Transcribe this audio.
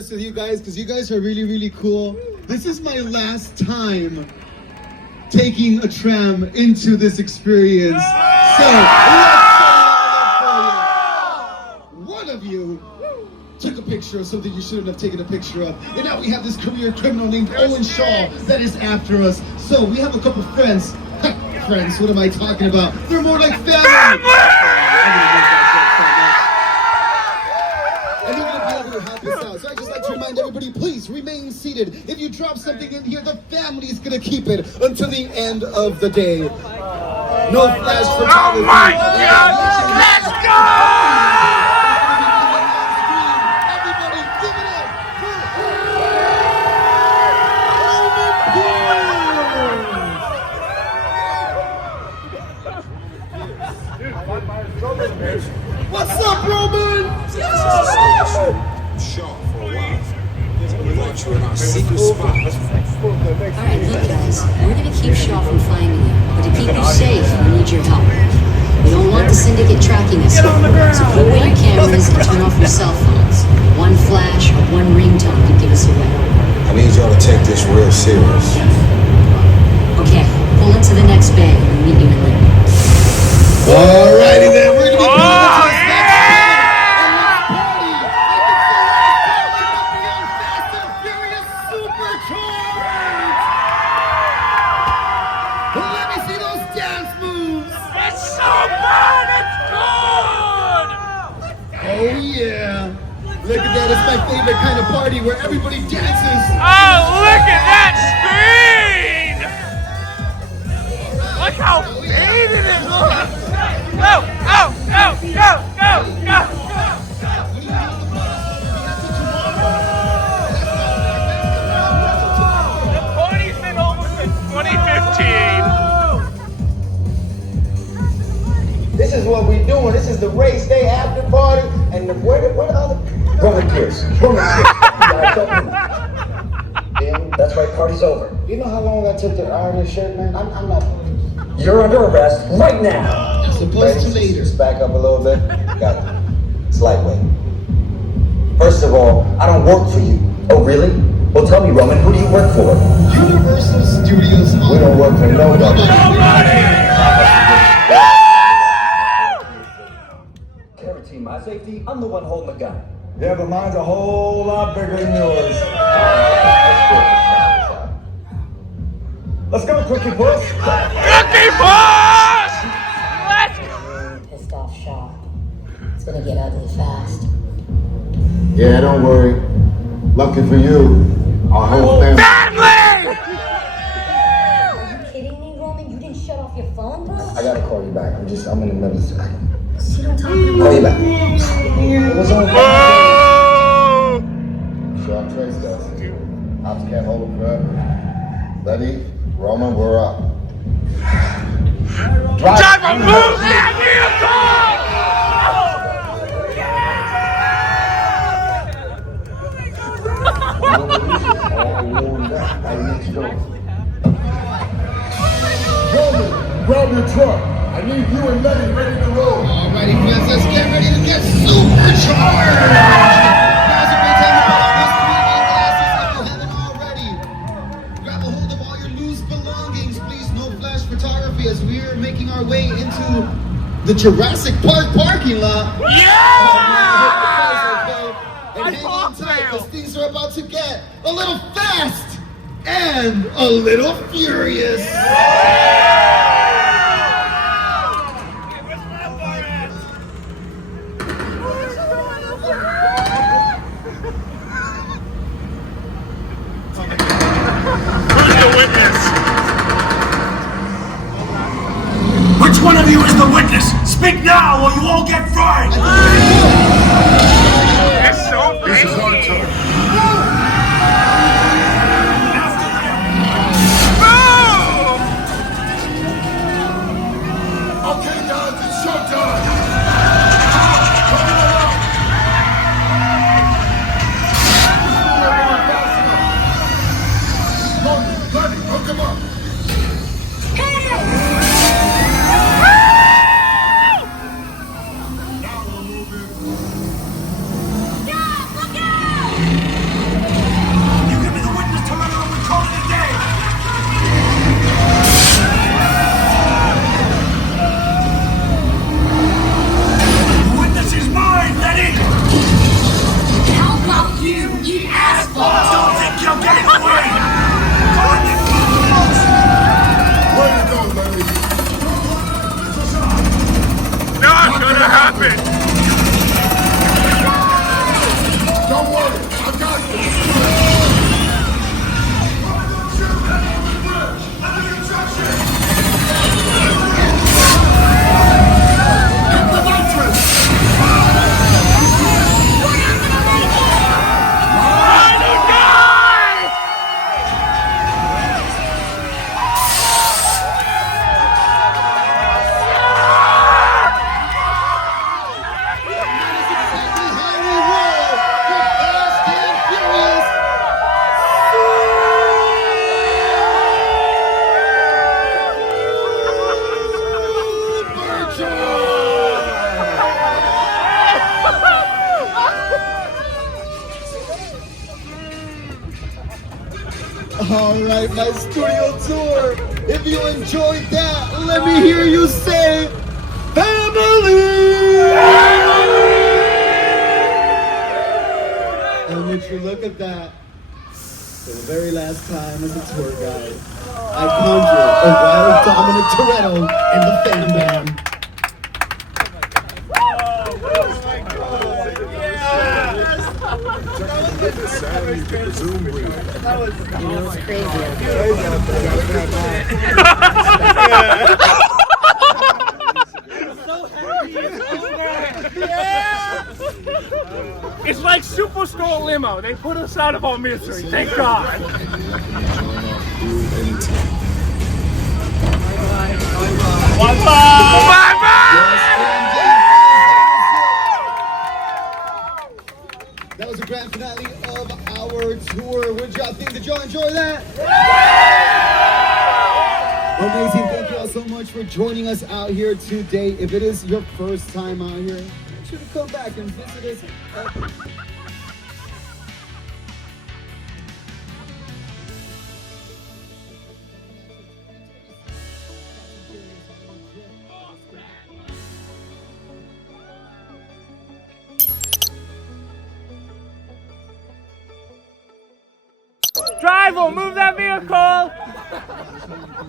honest with you guys, because you guys are really, really cool. This is my last time taking a tram into this experience. So, let's for you. One of you took a picture of something you shouldn't have taken a picture of. And now we have this career criminal named Owen Shaw that is after us. So, we have a couple friends. Friends, what am I talking about? They're more like family! And they're gonna be able to help us out. So I just like to remind everybody, please remain seated. If you drop something in here, the family is gonna keep it until the end of the day. No flash photography. Oh my God! Let's go! Everybody, give it up What's up, Roman? Sharp for a while. We want you in our secret spot. Alright, look guys, we're gonna keep Shaw from finding you, but to keep you safe, we need your help. We don't want the syndicate tracking us, so put away your cameras and turn off your cell phones. One flash or one ringtone could give us away. I need y'all to take this real serious. Okay, pull into the next bay and we'll meet you in there. Alrighty then, we're gonna be pulling into this next Fast Furious Supercharged! Let me see those dance moves! It's so fun! It's good! Oh yeah! Look at that, it's my favorite kind of party where everybody dances! Oh, look at that screen! Look how faded it looks! Go, go, go, go, go, go! The party's been over since 2015. This is what we doing. This is the race day after party, and where the other Roman kiss. Damn, that's right. Party's over. You know how long I took to iron this shirt, man? I'm not. You're under arrest right now. As opposed to later. Just back up a little bit. Got it. It's lightweight. First of all, I don't work for you. Oh, really? Well, tell me, Roman, who do you work for? Universal Studios. We don't work for nobody. Guarantee my safety. I'm the one holding the gun. Yeah, but mine's a whole lot bigger than yours. Let's go, Cookie Puss. Cookie Puss! Let's go! Pissed off Shaw. It's gonna get ugly fast. Yeah, don't worry. Lucky for you, our whole family. Family! Are you kidding me, Roman? You didn't shut off your phone, bro? I gotta call you back. I'm in the middle of this. See what I'm talking about? Call you back. It was on. Oh! Sharp trace does. Ops can't hold it forever. Letty, Roman, we're up. Driver, move that Roman, grab your truck. I need you and Letty ready to roll. Alrighty, friends, let's get ready to get supercharged! Now's a great time to put on those 3D glasses if you haven't already. Grab a hold of all your loose belongings. Please, no flash photography as we are making our way into the Jurassic Park parking lot. Yeah! And hang on tight, because things are about to get a little fast and a little furious. Who's the witness? Which one of you is the witness? Speak now or you all get fried! It's so This is our crazy. turn. Boom! Okay, guys, it's showtime. Letty, hook him up. Now we're moving. stupid! Don't worry, I got you! Alright, my studio tour. If you enjoyed that, let me hear you say family! And would you look at that? For the very last time as a tour guide, I conjure a wild dominant Toretto and the Fan Band. You know, it's crazy out It's like Superstore Limo. They put us out of our misery. Thank God. That was the grand finale of our tour. What did y'all think? Did y'all enjoy that? Amazing. Thank you all so much for joining us out here today. If it is your first time out here, make sure to come back and visit us. Driver, move that vehicle!